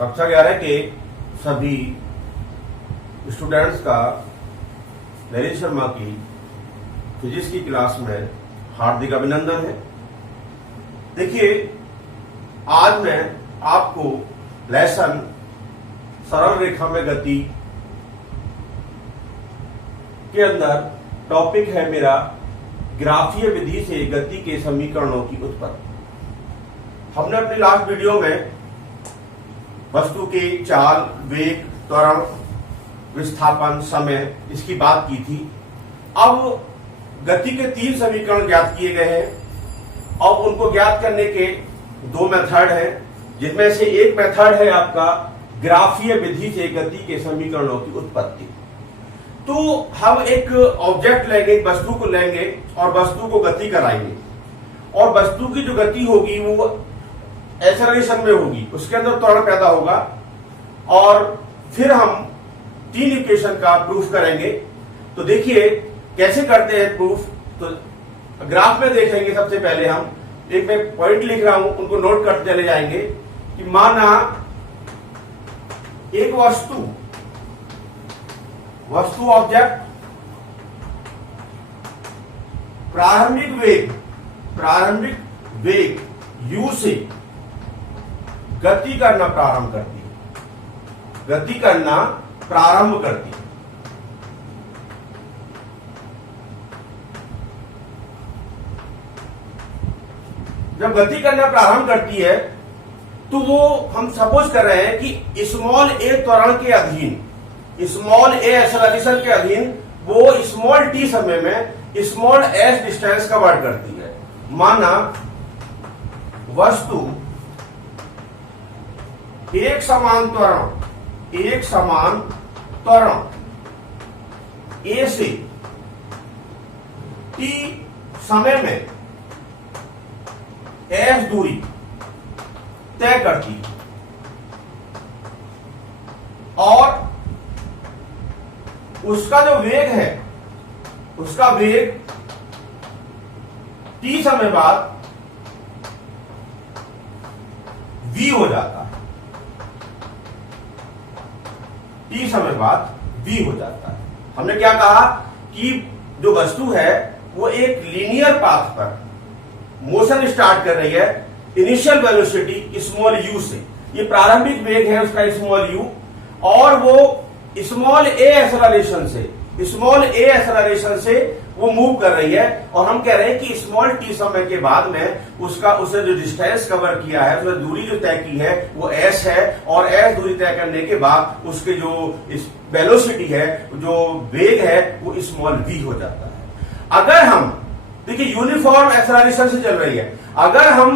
कक्षा 11 के सभी स्टूडेंट्स का नरेश शर्मा की फिजिक्स की क्लास में हार्दिक अभिनंदन है। देखिए, आज मैं आपको लेसन सरल रेखा में गति के अंदर टॉपिक है मेरा ग्राफीय विधि से गति के समीकरणों की उत्पत्ति। हमने अपनी लास्ट वीडियो में वस्तु के चाल, वेग, त्वरण, विस्थापन, समय इसकी बात की थी। अब गति के 3 समीकरण ज्ञात किए गए हैं और उनको ज्ञात करने के 2 मेथड हैं, जिनमें से एक मेथड है आपका ग्राफीय विधि से गति के समीकरणों की उत्पत्ति। तो हम एक ऑब्जेक्ट लेंगे, एक वस्तु को लेंगे और वस्तु को गति कराएंगे और वस्तु की जो गति होगी वो एक्सेलरेशन में होगी, उसके अंदर त्वरण पैदा होगा और फिर हम 3 इक्वेशन का प्रूफ करेंगे। तो देखिए कैसे करते हैं प्रूफ। तो ग्राफ में देखेंगे। सबसे पहले हम एक मैं पॉइंट लिख रहा हूं, उनको नोट करते चले जाएंगे कि माना एक वस्तु ऑब्जेक्ट प्रारंभिक वेग u से गति करना प्रारंभ करती है। जब गति करना प्रारंभ करती है तो वो हम सपोज कर रहे हैं कि स्मॉल ए त्वरण के अधीन, स्मॉल ए एक्सेलरेशन के अधीन वो स्मॉल टी समय में स्मॉल एस डिस्टेंस कवर करती है। माना वस्तु एक समान त्वरण ए से टी समय में एस दूरी तय करती है और उसका जो वेग है, उसका वेग टी समय बाद v हो जाता है। टी समय बाद v हो जाता है। हमने क्या कहा कि जो वस्तु है वो एक लीनियर पाथ पर मोशन स्टार्ट कर रही है, इनिशियल वेलोसिटी स्मॉल u से, ये प्रारंभिक वेग है उसका स्मॉल u, और वो स्मॉल ए एक्सेलरेशन से वो मूव कर रही है। और हम कह रहे हैं कि स्मॉल टी समय के बाद में उसने जो डिस्टेंस कवर किया है, उसने दूरी जो तय की है वो s है, और s दूरी तय करने के बाद उसके जो वेलोसिटी है, जो वेग है, वो स्मॉल v हो जाता है। अगर हम देखिए यूनिफॉर्म एक्सेलरेशन से चल रही है, अगर हम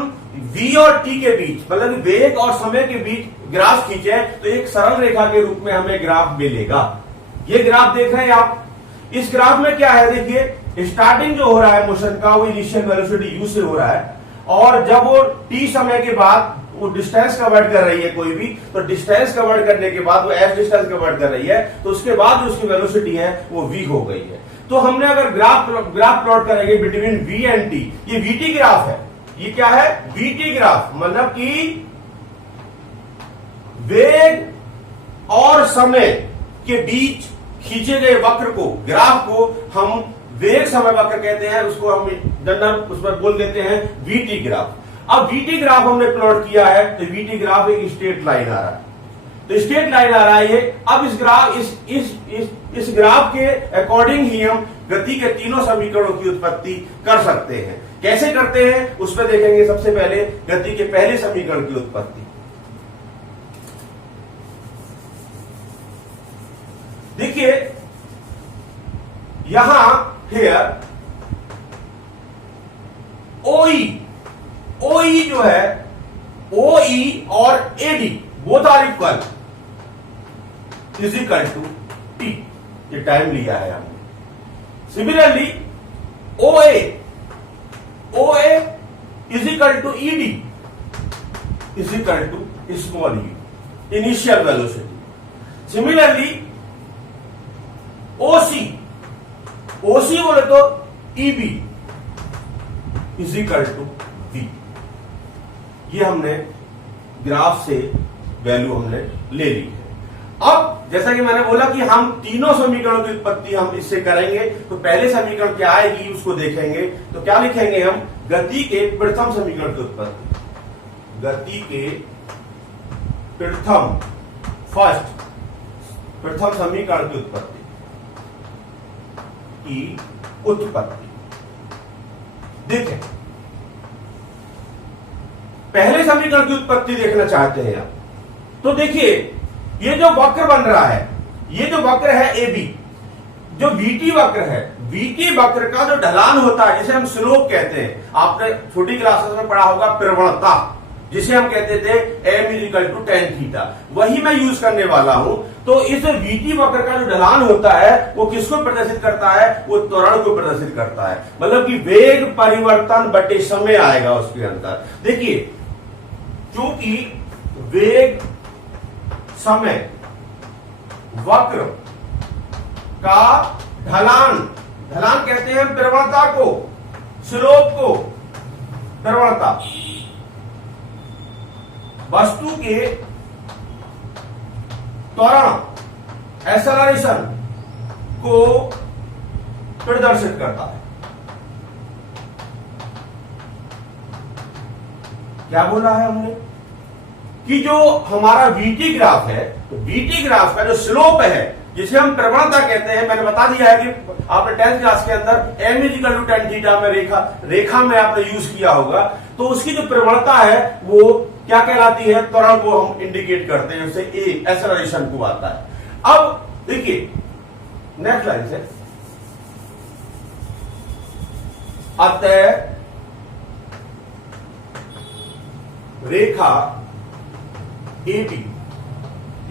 v और t के बीच, मतलब वेग और समय के बीच ग्राफ खींचे तो एक सरल रेखा के रूप में हमें ग्राफ मिलेगा। ये ग्राफ देख रहे हैं आप। इस ग्राफ में क्या है, देखिए स्टार्टिंग जो हो रहा है मोशन का वो इनिशियल वेलोसिटी u से हो रहा है, और जब वो t समय के बाद वो डिस्टेंस कवर कर रही है कोई भी, तो डिस्टेंस कवर करने के बाद वो s डिस्टेंस कवर कर रही है, तो उसके बाद जो उसकी वेलोसिटी है वो v हो गई है। तो हमने अगर ग्राफ प्लॉट करेंगे बिटवीन v एंड t, ये vt ग्राफ है। ये क्या है, vt ग्राफ, मतलब कि वेग और समय के बीच खींचे गए वक्र को, ग्राफ को हम वेग समय वक्र कहते हैं, उसको हम जनरल उसमें बोल देते हैं vt ग्राफ। अब vt ग्राफ हमने प्लॉट किया है तो vt ग्राफ एक स्ट्रेट लाइन आ रहा है, तो स्ट्रेट लाइन आ रहा है ये। अब इस ग्राफ के अकॉर्डिंग ही हम गति के 3 समीकरणों की उत्पत्ति कर सकते हैं। कैसे करते हैं उसमें देखेंगे। सबसे पहले गति के पहले समीकरण की उत्पत्ति। देखिए यहां हियर OE जो है, OE और AD both are equal equal to T। ये टाइम लिया है हमने। Similarly OA is equal to ED is equal to small u, initial velocity. Similarly OC बोले तो EB is equal to V। ये हमने ग्राफ से वैल्यू हमने ले ली है। अब जैसा कि मैंने बोला कि हम तीनों समीकरणों की उत्पत्ति हम इससे करेंगे, तो पहले समीकरण क्या आएगी उसको देखेंगे। तो क्या लिखेंगे हम, गति के प्रथम समीकरण की उत्पत्ति, गति के प्रथम समीकरण की उत्पत्ति देखें। पहले समीकरण की उत्पत्ति देखना चाहते हैं आप, तो देखिए ये जो वक्र बन रहा है, ये जो वक्र है AB, जो VT वक्र है, VT वक्र का जो ढलान होता है जिसे हम स्लोप कहते हैं, आपने छोटी क्लासेस में पढ़ा होगा प्रवणता, जिसे हम कहते थे m tan थीटा, वही मैं यूज करने वाला हूं। तो इस VT वक्र का जो ढलान होता है वो किसको प्रदर्शित करता है, वो त्वरण को प्रदर्शित करता है, मतलब कि वेग परिवर्तन बटे समय आएगा उसके अंदर। देखिए चूंकि वेग समय वक्र का ढलान कहते हैं प्रवणता को, स्लोप को, प्रवणता वस्तु के त्वरण एक्सेलरेशन को प्रदर्शित करता है। क्या बोला है हमने कि जो हमारा VT ग्राफ है, तो VT ग्राफ का जो स्लोप है जिसे हम प्रवणता कहते हैं, मैंने बता दिया है कि आपने 10th क्लास के अंदर m tan थीटा में रेखा में आपने यूज किया होगा, तो उसकी जो प्रवणता है वो क्या कहलाती है, त्वरण को हम इंडिकेट करते हैं, उससे ए एक्सेलरेशन को आता है। अब देखिए नेक्स्ट लाइन से, अतः रेखा AB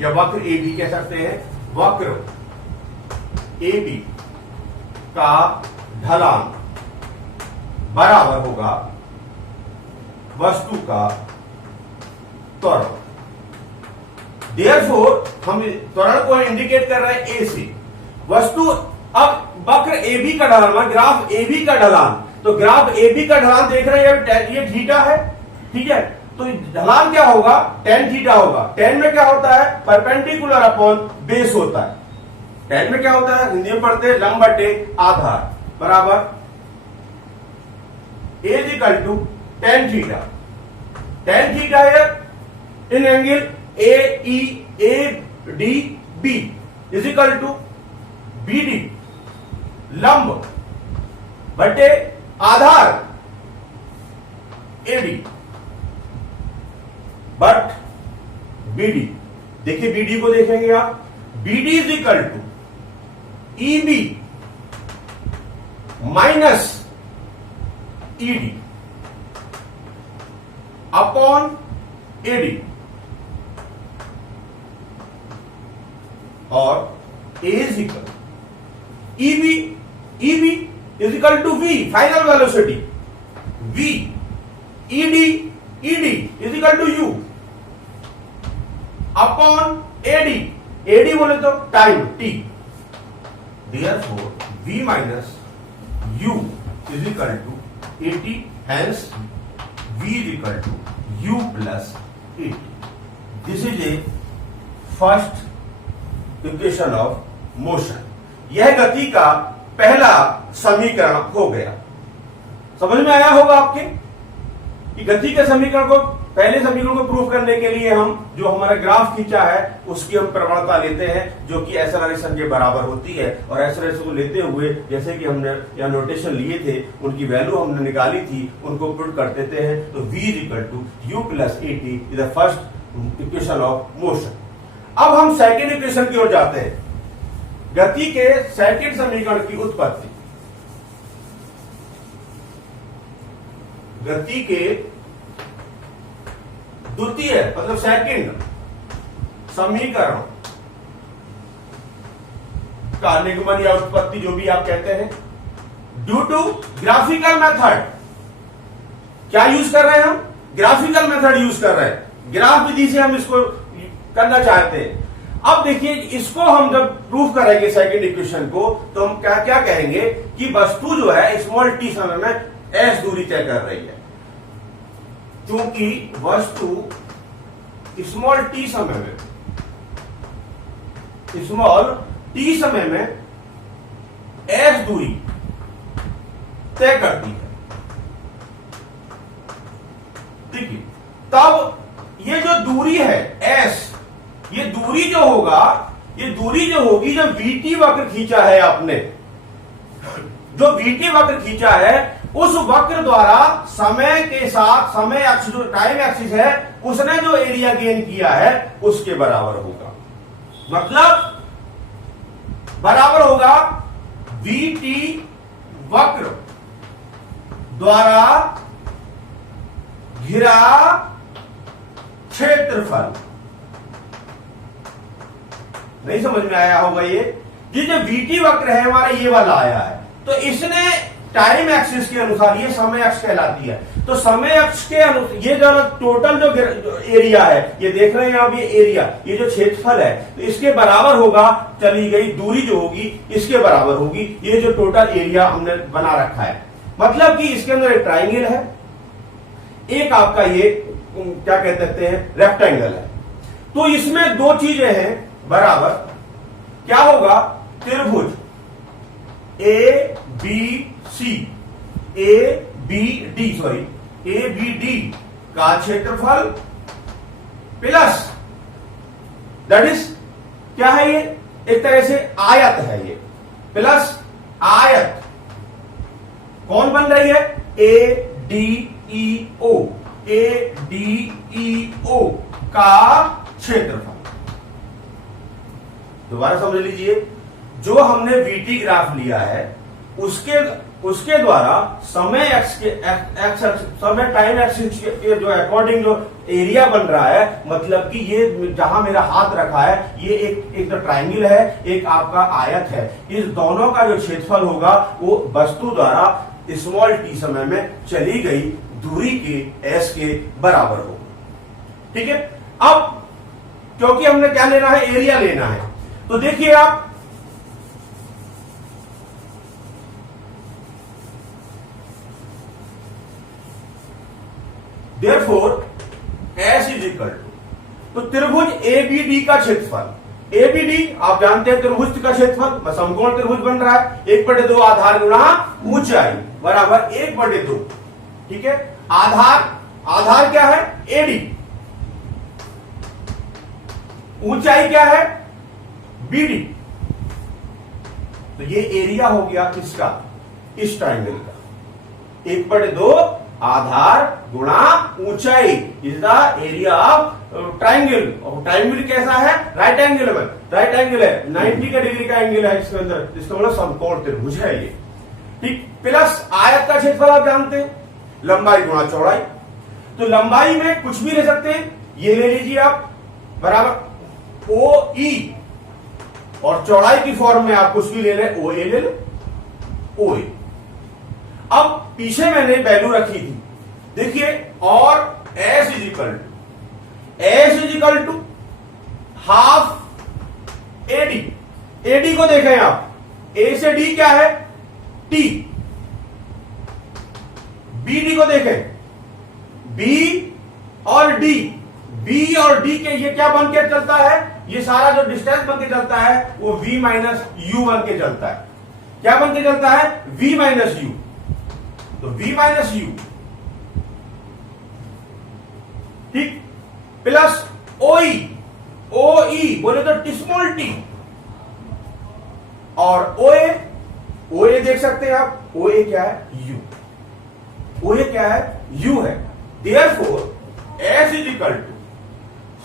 या वक्र AB कह सकते हैं, वक्र AB का ढलान बराबर होगा वस्तु का त्वरण। देयरफॉर हम त्वरण को इंडिकेट कर रहे हैं A से, वस्तु, अब वक्र AB का ढलान, ग्राफ AB का ढलान, तो ग्राफ AB का ढलान देख रहे हैं, ये थीटा है, ठीक है, तो ढलान क्या होगा, tan थीटा होगा। tan में क्या होता है, परपेंडिकुलर अपॉन बेस होता है। tan में क्या होता है, हिंदी में पढ़ते हैं लंब बटे आधार, बराबर tan थीटा। tan थीटा है in angle AEADB is equal to BD, लंब बटे आधार AD, बट BD, देखिए BD को देखेंगे आप, BD is equal to EB minus ED upon AD, और A is equal EB is equal to V, final velocity, V ED is equal to U upon AD बोले तो time T, therefore V minus U is equal to AT, hence V is equal to U plus AT। This is A first equation of motion. यह गति का पहला समीकरण हो गया। समझ में आया होगा आपके कि गति के समीकरण को, पहले समीकरण को प्रूफ करने के लिए हम जो हमारा ग्राफ खींचा है उसकी हम प्रवणता लेते हैं जो कि एक्सेलरेशन के बराबर होती है, और एक्सेलरेशन को लेते हुए जैसे कि हमने यहाँ नोटेशन लिए थे, उनकी वैल्यू हमने निकाली थी, उनको पुट कर देते हैं, तो v is equal to U plus AT is the first equation of motion. अब हम सेकेंड इक्वेशन की ओर जाते हैं, गति के सेकेंड समीकरण की उत्पत्ति। गति के द्वितीय मतलब सेकंड समीकरण का निगमन या उत्पत्ति, जो भी आप कहते हैं, ड्यू टू ग्राफिकल मेथड। क्या यूज कर रहे हैं हम, ग्राफिकल मेथड यूज कर रहे हैं, ग्राफ विधि से हम इसको करना चाहते हैं। अब देखिए इसको हम जब प्रूफ करेंगे सेकंड इक्वेशन को, तो हम क्या क्या कहेंगे कि वस्तु जो है स्मॉल t समय में s दूरी तय कर रही है, क्योंकि वस्तु स्मॉल टी समय में, स्मॉल टी समय में एस दूरी तय करती है। देखिए, तब ये जो दूरी है एस, ये दूरी जो होगा, ये दूरी जो होगी, जो वीटी वक्र खींचा है आपने, जो वीटी वक्र खींचा है, उस वक्र द्वारा समय के साथ, समय अक्ष जो टाइम एक्सिस है, उसने जो एरिया गेन किया है उसके बराबर होगा। मतलब बराबर होगा वीटी वक्र द्वारा घिरा क्षेत्रफल। नहीं समझ में आया होगा ये जो वीटी वक्र है हमारा, ये वाला आया है, तो इसने टाइम एक्सिस के अनुसार, ये समय अक्ष कहलाती है, तो समय अक्ष के अनुसार ये जो टोटल जो एरिया है, ये देख रहे हैं आप, ये एरिया, ये जो क्षेत्रफल है, तो इसके बराबर होगा, चली गई दूरी जो होगी इसके बराबर होगी ये जो टोटल एरिया हमने बना रखा है। मतलब कि इसके अंदर एक ट्राइंगल है, एक आपका ये क्या कहते हैं रेक्टेंगल है, तो इसमें दो चीजें हैं बराबर, क्या होगा, त्रिभुज A B C, A B D, sorry A B D का क्षेत्रफल प्लस, दैट इज क्या है, ये एक तरह से आयत है, ये प्लस आयत कौन बन रही है, A D E O, A D E ओ का क्षेत्रफल। दोबारा समझ लीजिए, जो हमने वीटी ग्राफ लिया है उसके द्वारा समय एक्स के समय टाइम एक्सिस के जो अकॉर्डिंग जो एरिया बन रहा है, मतलब कि ये जहां मेरा हाथ रखा है, ये एक तो ट्राइंगल है, एक आपका आयत है, इस दोनों का जो क्षेत्रफल होगा वो वस्तु द्वारा स्मॉल टी समय में चली गई दूरी के एस के बराबर होगा। ठीक है, अब क्योंकि हमने क्या लेना है, एरिया लेना है, तो देखिए आप, therefore S is equal to, तो त्रिभुज एबीडी का क्षेत्रफल, एबीडी आप जानते हैं त्रिभुज का क्षेत्रफल, समकोण त्रिभुज बन रहा है, 1/2 आधार गुणा ऊंचाई बराबर 1/2। ठीक है, आधार क्या है, एडी, ऊंचाई क्या है, बीडी, तो ये एरिया हो गया किसका, इस ट्राइंगल का, 1/2 आधार गुणा ऊंचाई is the area of triangle. Triangle कैसा है, राइट एंगल में, राइट एंगल है, 90 का डिग्री का एंगल है इसके अंदर, इसका मतलब समकोण त्रिभुज है ये। ठीक, प्लस आयत का क्षेत्रफल आप जानते हैं, लंबाई गुणा चौड़ाई, तो लंबाई में कुछ भी ले सकते हैं, ये ले लीजिए आप, बराबर ओ ई, और चौड़ाई की फॉर्म में आप कुछ भी ले लें, ओ ए ले लें, ओ ए। अब पीछे मैंने वैल्यू रखी थी, देखिए, और S is equal to half AD, AD को देखें आप, ए से डी क्या है, टी, बीडी को देखें, बी और डी, बी और डी के ये क्या बन के चलता है, ये सारा जो डिस्टेंस बन के चलता है वो v माइनस यू बन के चलता है। क्या बन के चलता है, v माइनस यू, तो v माइनस यू, ठीक, प्लस ओई, ओई बोले तो स्मॉल टी, और ओए, ओए देख सकते हैं आप, ओए क्या है, यू, ओए क्या है, यू है। Therefore S is equal to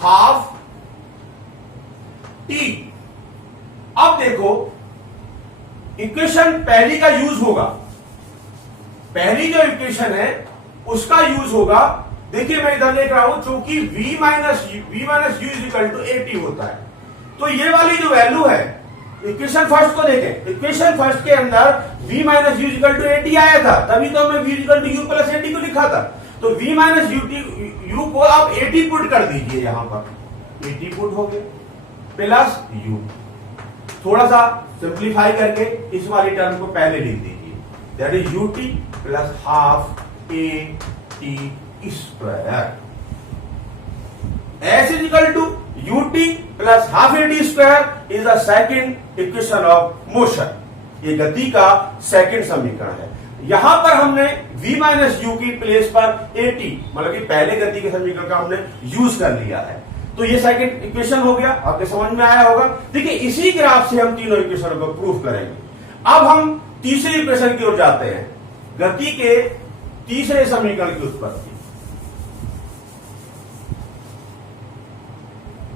half T. अब देखो, इक्वेशन पहली का यूज होगा, पहली जो इक्वेशन है उसका यूज होगा। देखिए मैं इधर लिख रहा हूं, चूंकि v minus u is equal to 80 होता है, तो ये वाली जो वैल्यू है, इक्वेशन फर्स्ट को देखें, इक्वेशन फर्स्ट के अंदर v minus u equal to 80 आया था, तभी तो हमने v equal to u plus 80 को लिखा था। तो v माइनस यू को आप 80 पुट कर दीजिए, यहां पर 80 पुट हो गए, प्लस u, थोड़ा सा सिंप्लीफाई करके इस वाली टर्म को पहले लिख दीजिए, that is ut plus half a t square. S is equal to ut plus half a t square is the second equation of motion. ये गति का सेकेंड समीकरण है। यहां पर हमने v माइनस यू की प्लेस पर at मतलब कि पहले गति के समीकरण का हमने यूज कर लिया है। तो ये सेकंड इक्वेशन हो गया, आपके समझ में आया होगा। देखिए इसी ग्राफ से हम तीनों इक्वेशन को प्रूव करेंगे। अब हम तीसरे इक्वेशन की ओर जाते हैं, गति के तीसरे समीकरण की उत्पत्ति।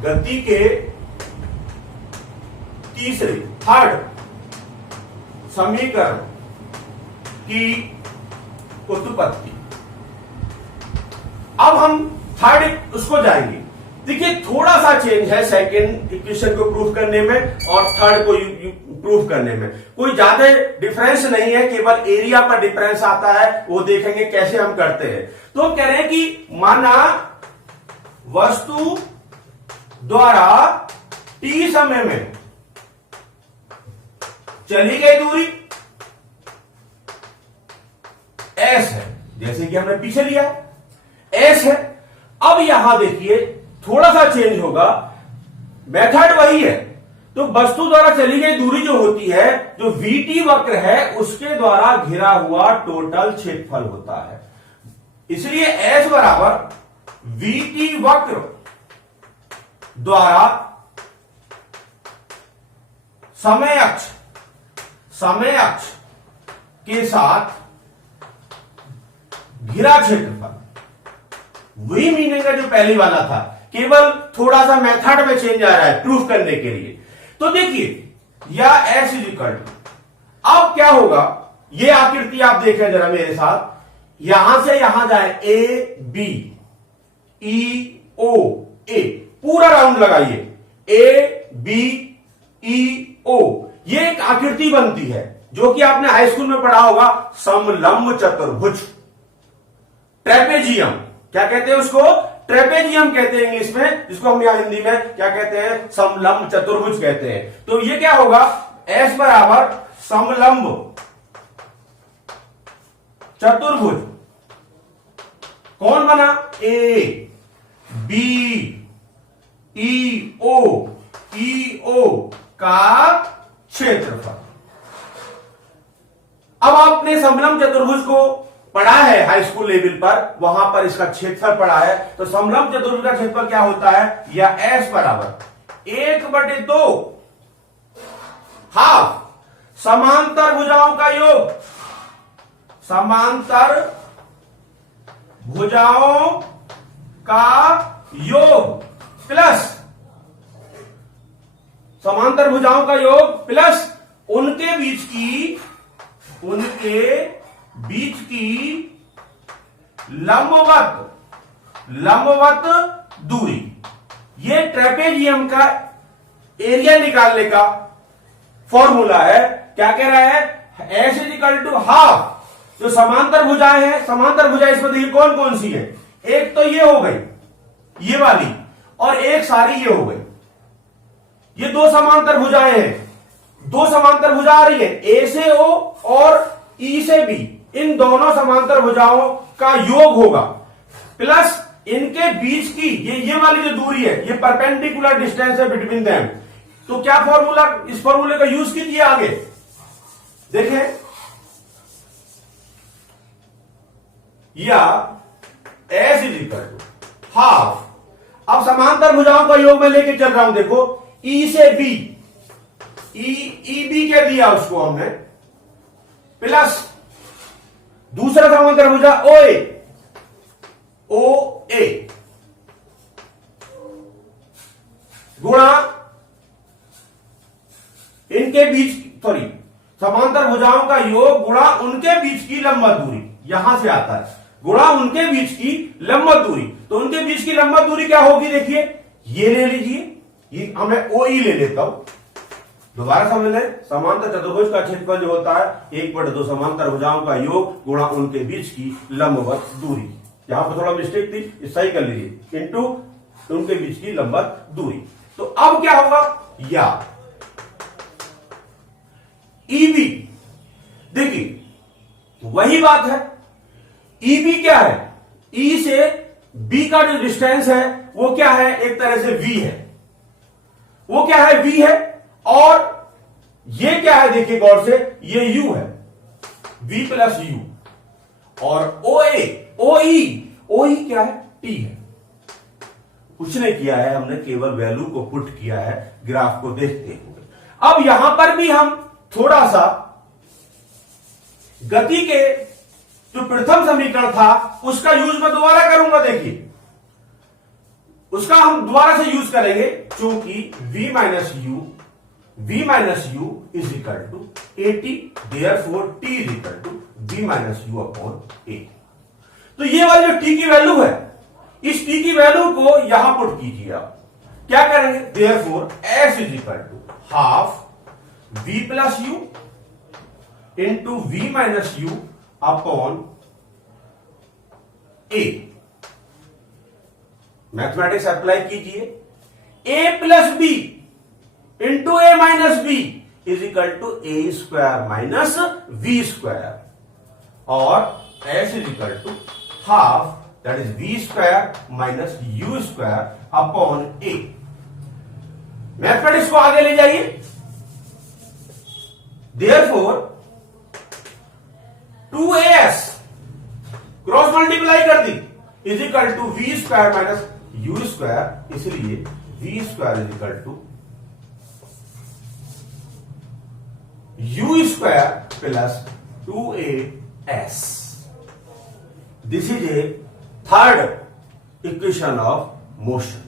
गति के तीसरे थर्ड समीकरण की उत्पत्ति। अब हम थर्ड उसको जाएंगे। देखिए थोड़ा सा चेंज है सेकंड इक्वेशन को प्रूव करने में और थर्ड को प्रूव करने में, कोई ज्यादा डिफरेंस नहीं है, केवल एरिया पर डिफरेंस आता है, वो देखेंगे कैसे हम करते हैं। तो हम कह रहे हैं कि माना वस्तु द्वारा t समय में चली गई दूरी s है, जैसे कि हमने पीछे लिया s है। अब यहां देखिए थोड़ा सा चेंज होगा, मेथड वही है। तो वस्तु द्वारा चली गई दूरी जो होती है, जो vt वक्र है उसके द्वारा घिरा हुआ टोटल क्षेत्रफल होता है। इसलिए s बराबर vt वक्र द्वारा समय अक्ष के साथ घिरा क्षेत्रफल, वही मीनिंग है जो पहली वाला था, केवल थोड़ा सा मेथड में चेंज आ रहा है प्रूफ करने के लिए। तो देखिए या s इज इक्वल टू, अब क्या होगा, ये आकृति आप देखें जरा मेरे साथ, यहां से यहां जाए ए बी ई ओ ए, पूरा राउंड लगाइए, ए बी ई ओ, ये एक आकृति बनती है जो कि आपने हाई स्कूल में पढ़ा होगा, समलंब चतुर्भुज, ट्रेपेजियम। क्या कहते हैं उसको? ट्रेपेजियम कहते हैं इंग्लिश में, जिसको हम यहां हिंदी में क्या कहते हैं? समलंब चतुर्भुज कहते हैं। तो ये क्या होगा, S बराबर समलंब चतुर्भुज कौन बना? ए बी ई ओ का क्षेत्रफल। अब आपने समलंब चतुर्भुज को पढ़ा है हाई स्कूल लेवल पर, वहां पर इसका क्षेत्रफल पढ़ा है। तो समलंब चतुर्भुज का क्षेत्रफल क्या होता है, या S बराबर 1/2 हाफ समांतर भुजाओं का योग, समांतर भुजाओं का योग प्लस समांतर भुजाओं का योग प्लस उनके बीच की लंबवत दूरी। ये ट्रेपेजियम का एरिया निकालने का फॉर्मूला है। क्या कह रहा है, S is equal to half, जो समांतर भुजाएं हैं, समांतर भुजा इसमें देखिए कौन कौन सी है, एक तो ये हो गई ये वाली, और एक सारी ये हो गई। ये दो समांतर भुजाएं हैं, दो समांतर भुजा आ रही है, ए से ओ और ई से बी, इन दोनों समांतर भुजाओं का योग होगा प्लस इनके बीच की ये वाली जो दूरी है, ये परपेंडिकुलर डिस्टेंस है बिटवीन देम। तो क्या फॉर्मूला, इस फॉर्मूले का यूज कीजिए आगे देखें, या S is equal to half. अब समांतर भुजाओं का योग में लेके चल रहा हूं, देखो E से B, ई बी के दिया उसको हमने, प्लस दूसरा समांतर भुजा ओ ए गुणा इनके बीच, सॉरी समांतर भुजाओं का योग गुणा उनके बीच की लंबवत दूरी, यहां से आता है गुणा उनके बीच की लंबवत दूरी। तो उनके बीच की लंबवत दूरी क्या होगी, देखिए ये ले लीजिए, ये हमें ओ ई ले लेता हूं, दोबारा समझ लें, समांतर चतुर्भुज का क्षेत्रफल जो होता है 1/2 समांतर भुजाओं का योग गुणा उनके बीच की लंबवत दूरी। यहां पर थोड़ा मिस्टेक थी, सही कर लीजिए, इंटू उनके बीच की लंबवत दूरी। तो अब क्या होगा, या ईबी, देखिए वही बात है, ईबी क्या है, ई से बी का जो डिस्टेंस है वो क्या है, एक तरह से वी है, वो क्या है, वी है। और ये क्या है, देखिए गौर से, ये यू है, v प्लस यू। और ओ ए, ओ ई क्या है, टी है। कुछ नहीं किया है, हमने केवल वैल्यू को पुट किया है ग्राफ को देखते हुए। अब यहां पर भी हम थोड़ा सा गति के जो प्रथम समीकरण था उसका यूज मैं दोबारा करूंगा। देखिए उसका हम दोबारा से यूज करेंगे, क्योंकि v minus u is equal to a t, therefore t is equal to v minus u upon a. तो ये वाली जो t की वैल्यू है, इस t की वैल्यू को यहां पुट कीजिए। आप क्या करेंगे, therefore s is equal to half v plus u into v minus u upon a. Mathematics apply कीजिए, a plus b into a minus b is equal to a square minus v square, और s is equal to half that is v square minus u square upon a. Mathematics को आगे ले जाइए, therefore 2as cross multiply कर दी is equal to v square minus u square, इसलिए v square is equal to u square plus 2as। This is a third equation of motion.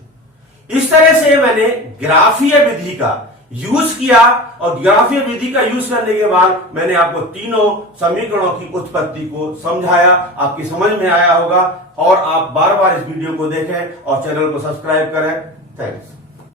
इस तरह से मैंने ग्राफीय विधि का यूज किया, और ग्राफीय विधि का यूज करने के बाद मैंने आपको तीनों समीकरणों की उत्पत्ति को समझाया। आपकी समझ में आया होगा, और आप बार बार इस वीडियो को देखें और चैनल को सब्सक्राइब करें। थैंक्स।